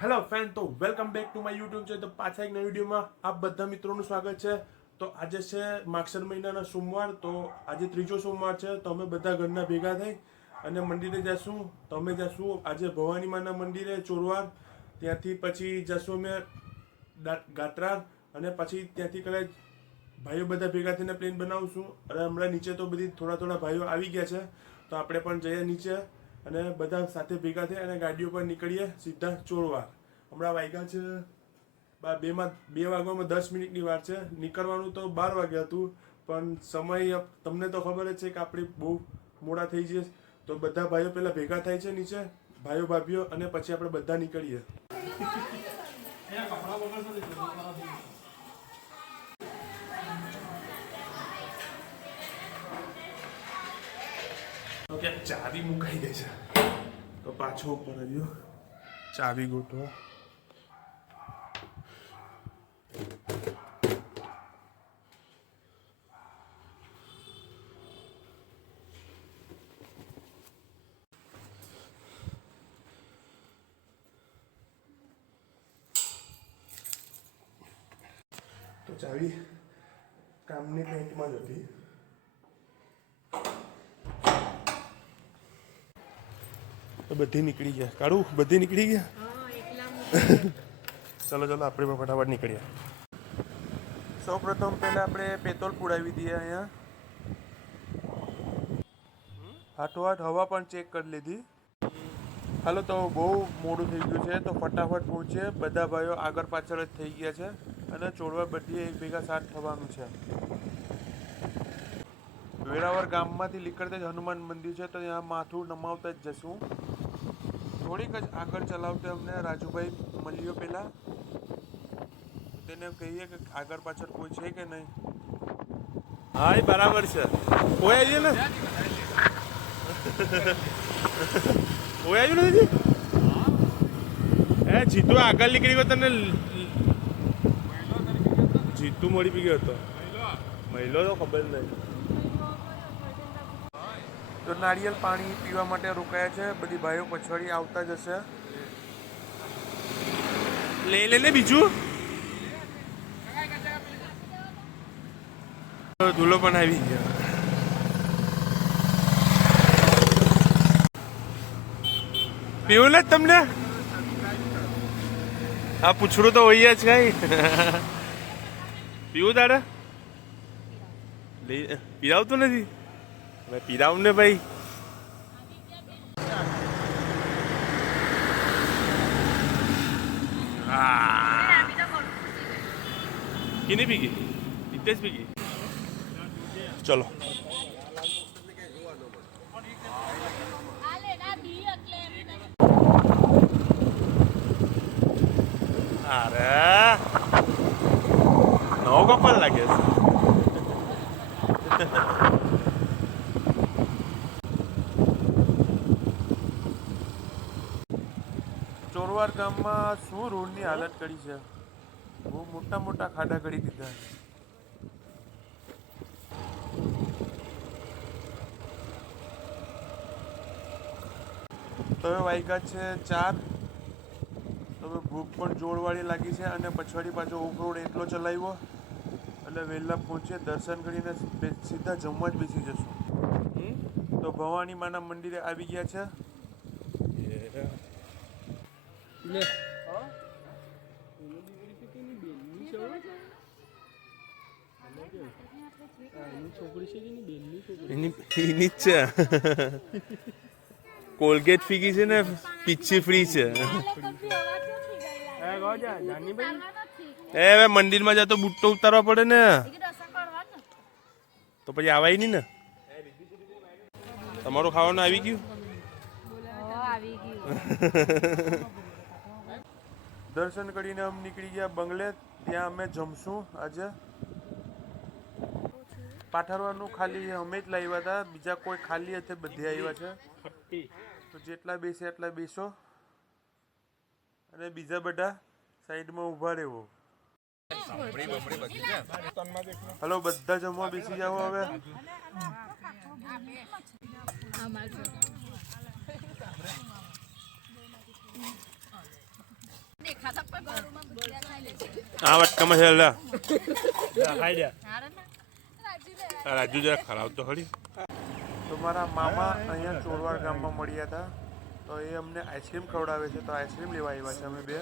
Hello friend, તો welcome back to my YouTube છે. તો પાછા એક નવી વિડીયોમાં આપ બધા મિત્રોનું સ્વાગત છે. તો આજે છે માગસર મહિનાના સોમવાર. તો આજે ત્રીજો સોમવાર છે. તો અમે બધા ઘરના ભેગા થઈ અને મંદિરે જઈશું. તો અમે જઈશું આજે ભવાની માના મંદિરે ચોરવાર. ત્યાંથી પછી જઈશું અમે ગાત્રાર અને પછી ત્યાંથી કદાચ ભાઈઓ બધા ભેગા થઈને પ્લેન બનાવશું. અને હમણાં નીચે તો બધી થોડા ભાઈઓ આવી ગયા છે. તો આપણે પણ જઈએ નીચે અને બધા સાથે ભેગા થઈ અને ગાડીઓ પર નીકળીએ સીધા ચોરવાર. હમણાં વાગ્યા છે બે વાગ્યામાં 10 મિનિટની વાર છે. નીકળવાનું તો 12 વાગે હતું, પણ સમય તમને તો ખબર જ છે કે આપણે બહુ મોડા થઈ જઈએ. તો બધા ભાઈઓ પહેલા ભેગા થાય છે નીચે, ભાઈઓ ભાભીઓ, અને પછી આપણે બધા નીકળીએ. ઓકે, ચાવી મુકાઈ ગઈ છે તો પાછો ઉપર આવ્યો. ચાવી ગોઠવો. તો ચાવી કામની પેન્ટમાં જ હતી. તો બધી નીકળી ગયા. કાઢું? બધી નીકળી ગયા. ચલો આપણે પણ ફટાફટ નીકળીએ. સૌ પ્રથમ પહેલા આપણે પેટ્રોલ પુરાવી દઈએ અહીંયા. હાથોહાથ હવા પણ ચેક કરી લીધી. હાલો, તો બહુ મોડું થઈ ગયું છે તો ફટાફટ પહોંચીએ. બધા ભાઈઓ આગળ પાછળ જ થઈ ગયા છે અને ચોરવા બધી એક ભેગા સાથ થવાનું છે. વેરાવળ ગામમાંથી નીકળતા જ હનુમાન મંદિર છે, તો ત્યાં માથું નમાવતા જ જશું. થોડીક જ આગળ ચલાવતા અમને રાજુભાઈ મળ્યો પહેલાં. તેને કહીએ કે આગળ પાછળ કોઈ છે કે નહીં. હા, એ બરાબર છે. કોઈ આવ્યું ને? કોઈ આવ્યું નથી? જીતુ આગળ નીકળી ગયો. તને જીતુ મળી બી ગયો હતો. મહિલો તો ખબર નહીં. તો નારિયેલ પાણી પીવા માટે રોકાયા છે. બધી ભાઈઓ પછાડી આવતા જ હશે. લઈ લે ને બીજું. ધૂલો પણ આવી ગયો. પીવું ને તમને? આ પૂછડું તો હોય જ કઈ. પીવું તારે? પીરાવતું નથી? હવે પીરાવું ને ભાઈ. કિની પી ગઈ? ઇતેશ પી ગઈ. ચલો. અરે નવો કપલ લાગે છે. ચોરવાર ગામમાં શું રોડની હાલત કરી છે. બહુ મોટા ખાડા કરી દીધા. તો વાગ્યા છે 4. હવે ભૂખ પણ જોરવાળી લાગી છે અને પછાડી પાછો ઓફરોડ એટલો ચલાવ્યો એટલે વહેલા પહોંચીએ. દર્શન કરીને સીધા જમવા જ બેસી જશું. તો ભવાની માના મંદિરે આવી ગયા છે. કોલગેટ ફીગી છે ને પીછી ફ્રી છે. હવે મંદિરમાં જતો બુટ્ટો ઉતારવા પડે ને, તો પછી આવાય નહીં ને. તમારું ખાવાનું આવી ગયું? દર્શન કરીને અમે નીકળી ગયા બંગલે. ત્યાં અમે જમશું. આજે પાઠરવાનું ખાલી અમે જ લાવ્યા હતા, બીજા કોઈ ખાલી હાથે બધે આવ્યા છે. તો જેટલા બેસે એટલા બેસો અને બીજા બધા સાઈડમાં ઊભા રહેવો. હલો, બધા જમવા બેસી જાઓ હવે. આ વાટકામાં છે લે ખાઈ દે રાજુ જરા ખરાબ તો ખરી. તો મારા મામા અહીંયા ચોરવાડ ગામમાં મળ્યા હતા, તો એ અમને આઈસ્ક્રીમ ખવડાવે છે. તો આઈસ્ક્રીમ લેવા આવ્યા છે અમે બે.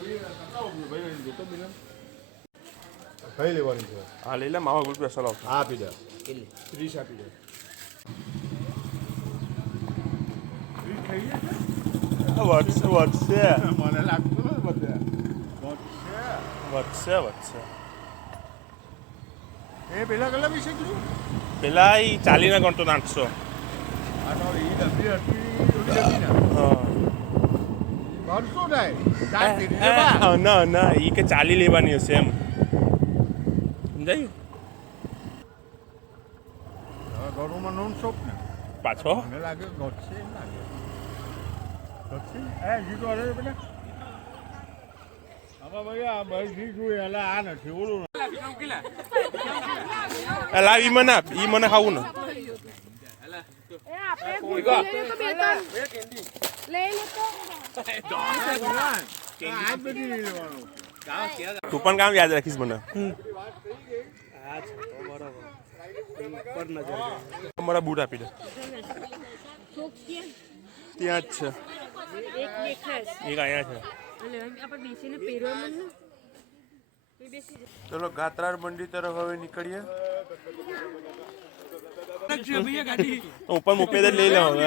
કઈ લેવાની છે? હા લઈ લે મામા બોલ સ્પેશિયલ આવશે. હા આપી દે. 30 આપી દે. વધશે મને લાગતું નથી બધે. વધશે એ પેલા કેટલા વિશે કીધું? પેલા એ 40 ના ગણતો 800. આ તો ઈ ડબ્બી હતી ને. હા 200 થાય. ના એ કે 40 લેવાની હશે એમ સમજાયું. ઘરમાં નોન શોપ ને પાછો મને લાગે ઘટશે એમ લાગે. ઘટશે જીતો અરે પેલા આમાં ભાઈ આ ભાઈ જી જોઈએ એટલે આ નથી ઓલું લાવ ઈ મને આપ, ઈ મને ખાવું ને. તું પણ કામ યાદ રાખીશ મને. તમારા બૂટ આપી દે. ત્યાં જ છે એક અહીંયા છે. ચલો ગાત્રાર મંડી તરફ હવે નીકળીએ. હું પણ મૂકી દે લઈ લઉં હવે.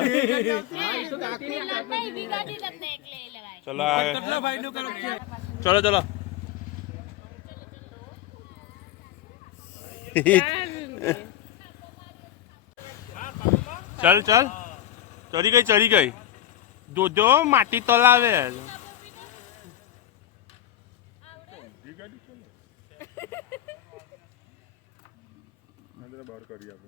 ચલો ચલો ચાલ ચડી ગઈ દોધો માટી તલાવે. બહાર કરી આપો.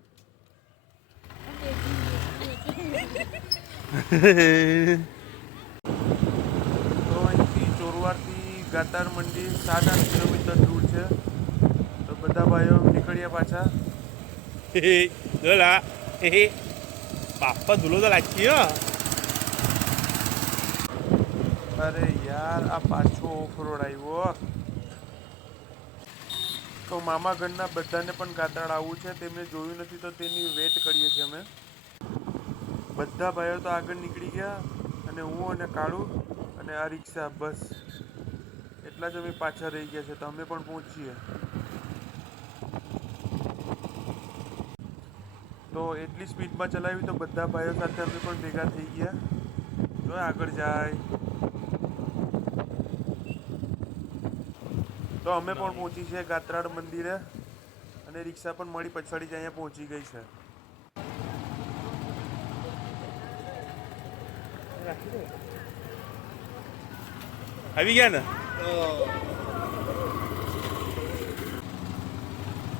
તો અહીંથી ચોરવાડથી ગાતાર મંડી 7-8 કિલોમીટર દૂર છે. તો બધા ભાઈઓ નીકળ્યા પાછા. દોલા બાપા ધૂલો તો લાગી. અરે યાર આ પાછો ઓફ રોડ આવ્યો. તો મામા ઘરના બધાને પણ ગાત્રાળ આવવું છે. તેમને જોયું નથી તો તેની વેટ કરીએ છીએ અમે. બધા ભાઈઓ તો આગળ નીકળી ગયા અને હું અને કાળુ અને આ રિક્ષા બસ એટલા જ અમે પાછા રહી ગયા છે. તો અમે પણ પહોંચીએ. તો એટલી સ્પીડમાં ચલાવી તો બધા ભાઈઓ સાથે અમે પણ ભેગા થઈ ગયા. જો આગળ જાય તો અમે પણ પહોંચી છે ગાત્રાળ મંદિરે અને રિક્ષા પણ મળી પછાડી જ અહીંયા પહોંચી ગઈ છે. આવી ગયા ને.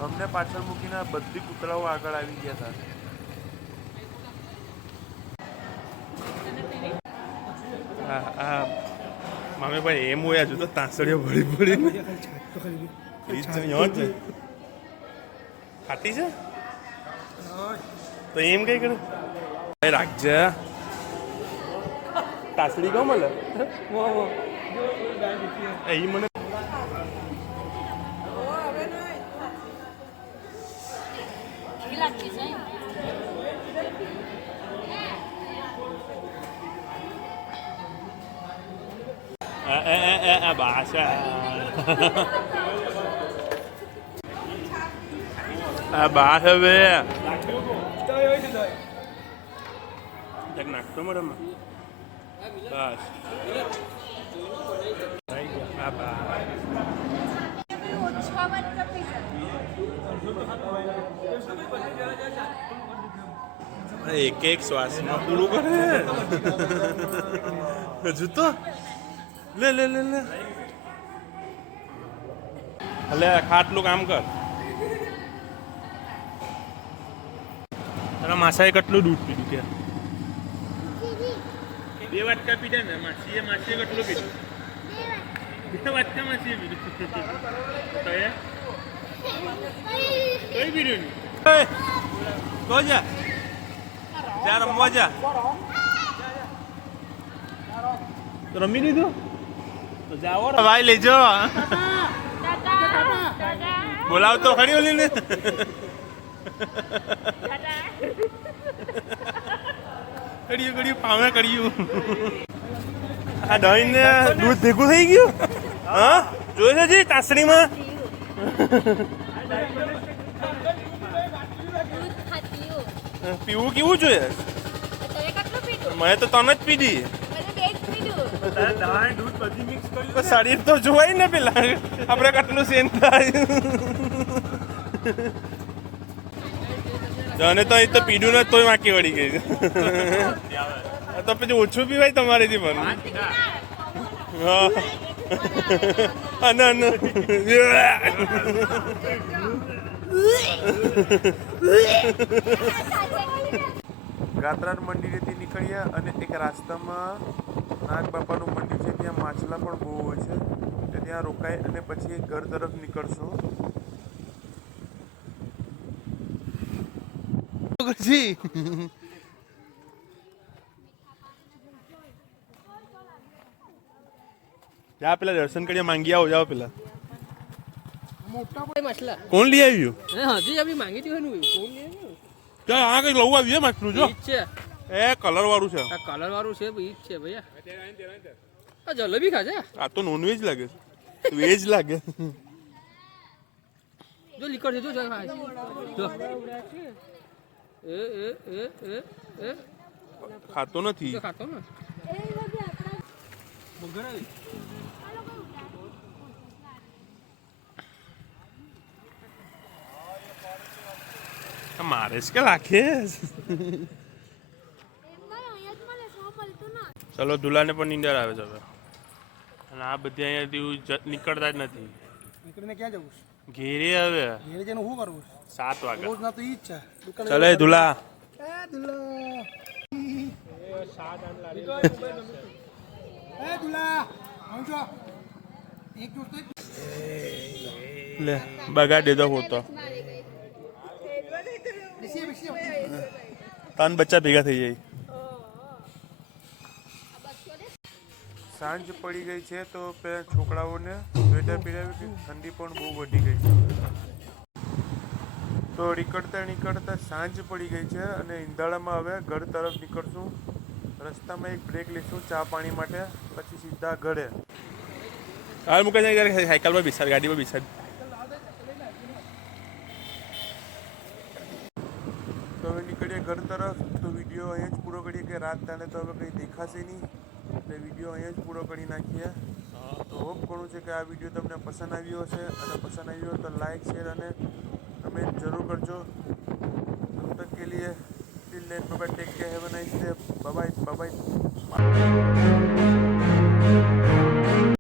અમને પાછળ મૂકીને બધી કૂતરાઓ આગળ આવી ગયા હતા. મામે ભાઈ એમ હોય હજુ તો તાંસળીઓ ભરી ખાતી છે તો એમ કઈ કરે રાખજે. તાસડી કહો મળે એ મને bahasa bahasa be jak nak tu mana mah bas apa એક શ્વાસમાં પૂરું કરે હજુ તો લે એટલે ખાટલું કામ કર. તારા માસાએ કેટલું દૂધ પીધું કે 2 વાટકા પીધા ને માસીએ કેટલું પીધું? 2 વાટકા માસીએ પીધું. કઈ પીધું નહીં જા રમવા જા. રમી લીધું ભાઈ લેજો બોલાવ તો ખરી ઓલી ને કડિયું પામે કડિયું આ દહીં ને દૂધ ભેગું થઈ ગયું હા જોયું છે જી તાસણીમાં પીવું કેવું જોઈએ મેં તો તને જ પીધી શરીર તો જોવાય ને પેલા આપણે કેટલું સેન થાય અને તો અહીં તો પીડું ને તોય વાંકી વળી ગઈ તો પછી ઓછું પીવાય તમારેથી પણ અને ગાત્રાર મંદિરેથી નીકળ્યા અને એક રાસ્તામાં નાગ બાપાનું મંદિર છે ત્યાં માછલા પણ બહુ હોય છે તો ત્યાં રોકાય અને પછી એક ઘર તરફ નીકળશું જા પેલા દર્શન કરીએ માંગી આવો જાઓ પેલા કોણ લઈ આવ્યું मांगी थी ચાલ આ કઈ લવું આવ્યું માછલું જો એ કલર વાળું છે कलर वालू से ईद छे भैया जलेबी खा जा આ તો નોનવેજ લાગે વેજ લાગે जो लिकर जो जो ખાતો નથી जो खातो ना મારે જ કે રાખે ચલો દુલાને પણ નીંદર આવે છે હવે અને આ બધી અહીંયાથી નીકળતા જ નથી નીકળીને ક્યાં જવું ઘેરે હવે ઘેરે જઈને શું કરવું 7 વાગે રોજ ના તો ઈ જ છે ચલે દુલા દુલા આવજો એક જોડતો લે બગાડ દેતો હોતો ત્રણ બચ્ચા ભેગા થઈ જાય સાંજ પડી ગઈ છે તો પેલા છોકરાઓને સ્વેટર પહેરાવ્યું કે ઠંડી પણ બહુ વધી ગઈ છે તો નીકળતા સાંજ પડી ગઈ છે અને ઈંધાળામાં હવે ઘર તરફ નીકળશું રસ્તામાં એક બ્રેક લઈશું ચા પાણી માટે પછી સીધા ઘરે હાલ મૂકે છે સાયકલ પર બિસાડ ગાડી પર બિસાડ તો હવે નીકળીએ ઘર તરફ તો વિડીયો અહીંયા જ પૂરો કરીએ કે રાત તાણે તો હવે કંઈ દેખાશે નહીં એટલે વિડીયો અહીંયા જ પૂરો કરી નાખીએ તો હોપ કરું છે કે આ વિડીયો તમને પસંદ આવ્યો હશે અને પસંદ આવ્યો તો લાઈક શેર અને કમેન્ટ જરૂર કરજો તબ તક કે લીએ till then bye take care have a nice day bye by